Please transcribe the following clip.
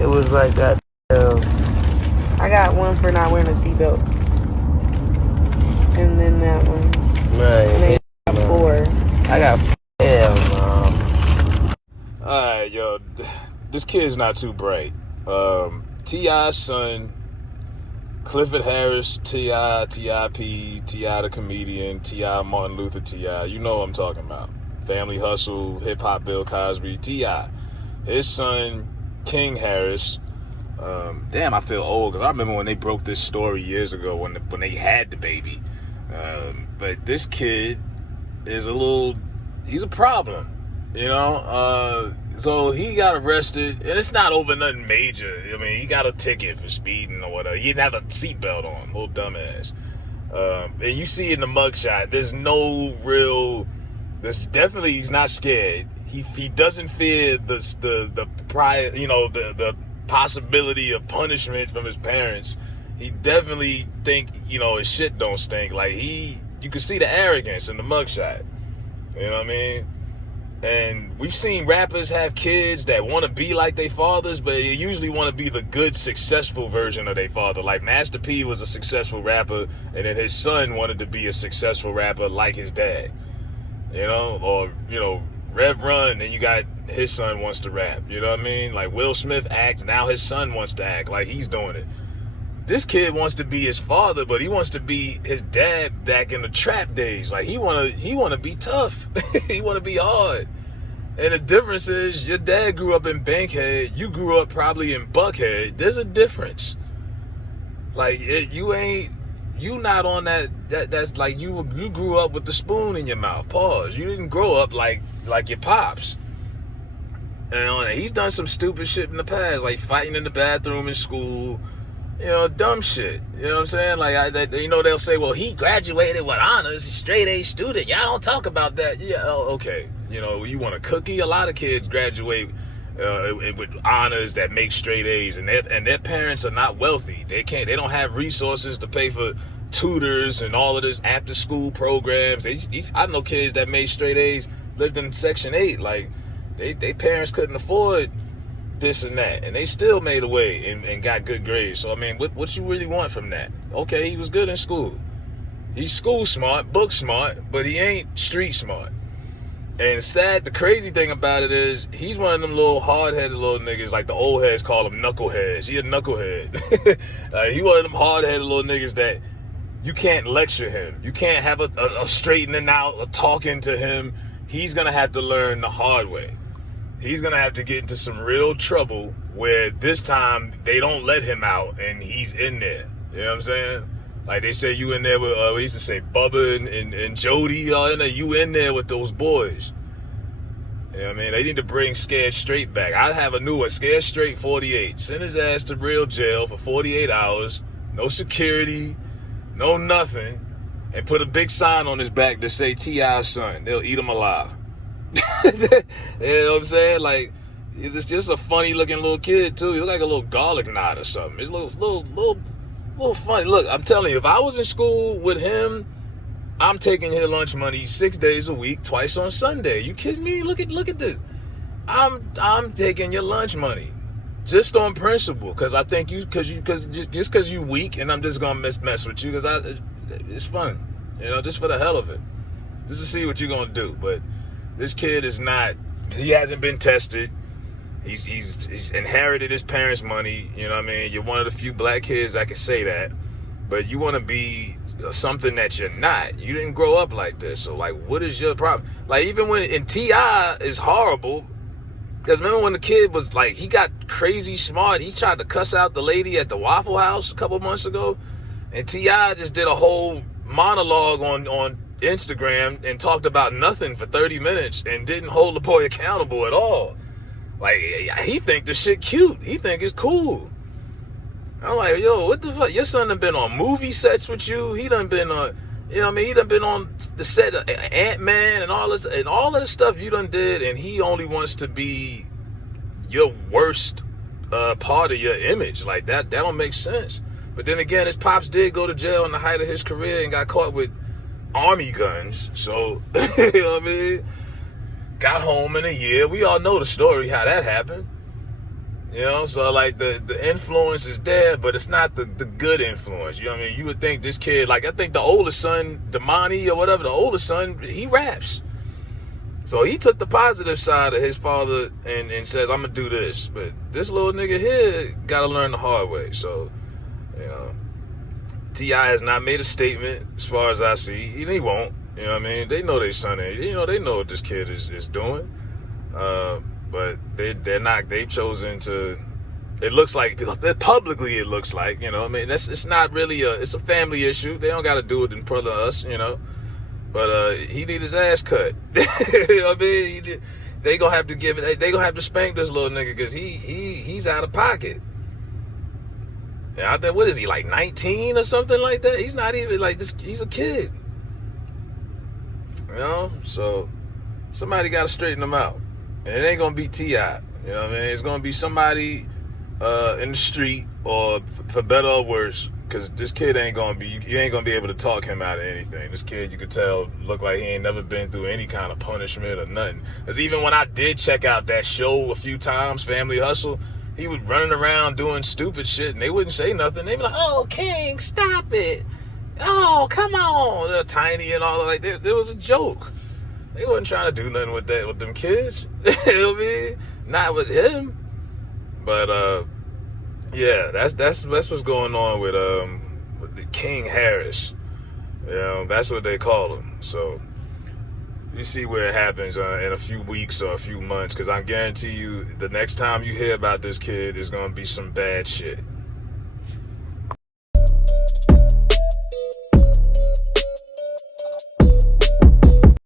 It was like that. I got one for not wearing a seatbelt. And then that one. And then Man, four. I got hell no. Alright, yo, this kid's not too bright. T.I.'s son, Clifford Harris, T.I., T.I.P., T.I. the comedian, T.I. Martin Luther T.I. You know what I'm talking about. Family Hustle, Hip Hop Bill Cosby, T.I. His son, King Harris. Damn, I feel old because I remember when they broke this story years ago when they had the baby. But this kid is he's a problem, you know? So he got arrested, and it's not over nothing major. I mean, he got a ticket for speeding or whatever. He didn't have a seatbelt on, little dumbass. And you see in the mugshot, there's definitely, he's not scared. He doesn't fear the prior, the possibility of punishment from his parents. He definitely think, his shit don't stink. Like you can see the arrogance in the mugshot. You know what I mean? And we've seen rappers have kids that want to be like their fathers, but they usually want to be the good, successful version of their father. Like Master P was a successful rapper, and then his son wanted to be a successful rapper like his dad. Or Rev Run, and you got his son wants to rap. You know what I mean? Like Will Smith acts, now his son wants to act like he's doing it. This kid wants to be his father, but he wants to be his dad back in the trap days. Like he wanna be tough. He wanna be hard. And the difference is your dad grew up in Bankhead, you grew up probably in Buckhead. There's a difference. Like you not on that's like you grew up with the spoon in your mouth. Pause. You didn't grow up like your pops. And he's done some stupid shit in the past, like fighting in the bathroom in school. Dumb shit. You know what I'm saying? Like, they'll say, well, he graduated with honors, he's straight A student. Y'all don't talk about that. Yeah, okay. You want a cookie? A lot of kids graduate with honors that make straight A's, and their parents are not wealthy. They don't have resources to pay for tutors and all of this after school programs. I know kids that made straight A's lived in Section 8. Like, they parents couldn't afford this and that, and they still made a way and got good grades. So I mean, what you really want from that? Okay, he was good in school. He's school smart, book smart, but he ain't street smart. And the crazy thing about it is he's one of them little hard-headed little niggas, like the old heads call him knuckleheads. He a knucklehead. He one of them hard-headed little niggas that you can't lecture him. You can't have a straightening out or talking to him. He's gonna have to learn the hard way. He's going to have to get into some real trouble where this time they don't let him out and he's in there. You know what I'm saying? Like they say you in there with, we used to say Bubba and Jody, in there, you in there with those boys. You know what I mean? They need to bring Scared Straight back. I'd have a new one, Scared Straight 48. Send his ass to real jail for 48 hours. No security, no nothing. And put a big sign on his back that say T.I.'s son. They'll eat him alive. You know what I'm saying? Like, he's just a funny looking little kid too. He look like a little garlic knot or something. He's a little funny. Look, I'm telling you, if I was in school with him, I'm taking his lunch money 6 days a week, twice on Sunday. You kidding me? Look at this. I'm taking your lunch money just on principle, because I think because you weak, and I'm just gonna mess with you because it's fun, just for the hell of it, just to see what you're gonna do. But this kid he hasn't been tested. He's inherited his parents' money. You know what I mean? You're one of the few black kids that can say that. But you want to be something that you're not. You didn't grow up like this. So, like, what is your problem? Like, even when T.I. is horrible, because remember when the kid was, like, he got crazy smart. He tried to cuss out the lady at the Waffle House a couple months ago. And T.I. just did a whole monologue on Instagram and talked about nothing for 30 minutes and didn't hold the boy accountable at all. Like, he think the shit cute. He think it's cool. I'm like, yo, what the fuck? Your son done been on movie sets with you. He done been on, he done been on the set of Ant-Man and all this, and all of the stuff you done did, and he only wants to be your worst part of your image. Like, that don't make sense. But then again, his pops did go to jail in the height of his career and got caught with army guns. So, you know what I mean? Got home in a year. We all know the story, how that happened. You know, so like the influence is there, but it's not the good influence. You know what I mean? You would think this kid, like I think the oldest son, Damani or whatever, the oldest son, he raps. So he took the positive side of his father and says, I'm gonna do this. But this little nigga here gotta learn the hard way. So, you know, T.I. has not made a statement as far as I see. He won't. You know what I mean? They know their son ain't. You know, they know what this kid is doing. But they're not. They've chosen to. It looks like publicly. It looks like, you know. I mean, it's not really it's a family issue. They don't got to do it in front of us, you know. But he need his ass cut. You know what I mean? They gonna have to give it. They gonna have to spank this little nigga because he's out of pocket. And I think, what is he, like 19 or something like that? He's not even like this. He's a kid. You know, so somebody got to straighten him out. And it ain't gonna be T.I. You know what I mean? It's gonna be somebody in the street, or for better or worse, because this kid ain't gonna be. You ain't gonna be able to talk him out of anything. This kid, you could tell, look like he ain't never been through any kind of punishment or nothing. Because even when I did check out that show a few times, Family Hustle, he was running around doing stupid shit, and they wouldn't say nothing. They'd be like, "Oh, King, stop it! Oh, come on!" They're tiny and all like that. It was a joke. They wasn't trying to do nothing with that with them kids. You know what I mean? Not with him. But yeah, that's what's going on with the King Harris. You know, that's what they call him. So you see where it happens in a few weeks or a few months, because I guarantee you the next time you hear about this kid is gonna be some bad shit.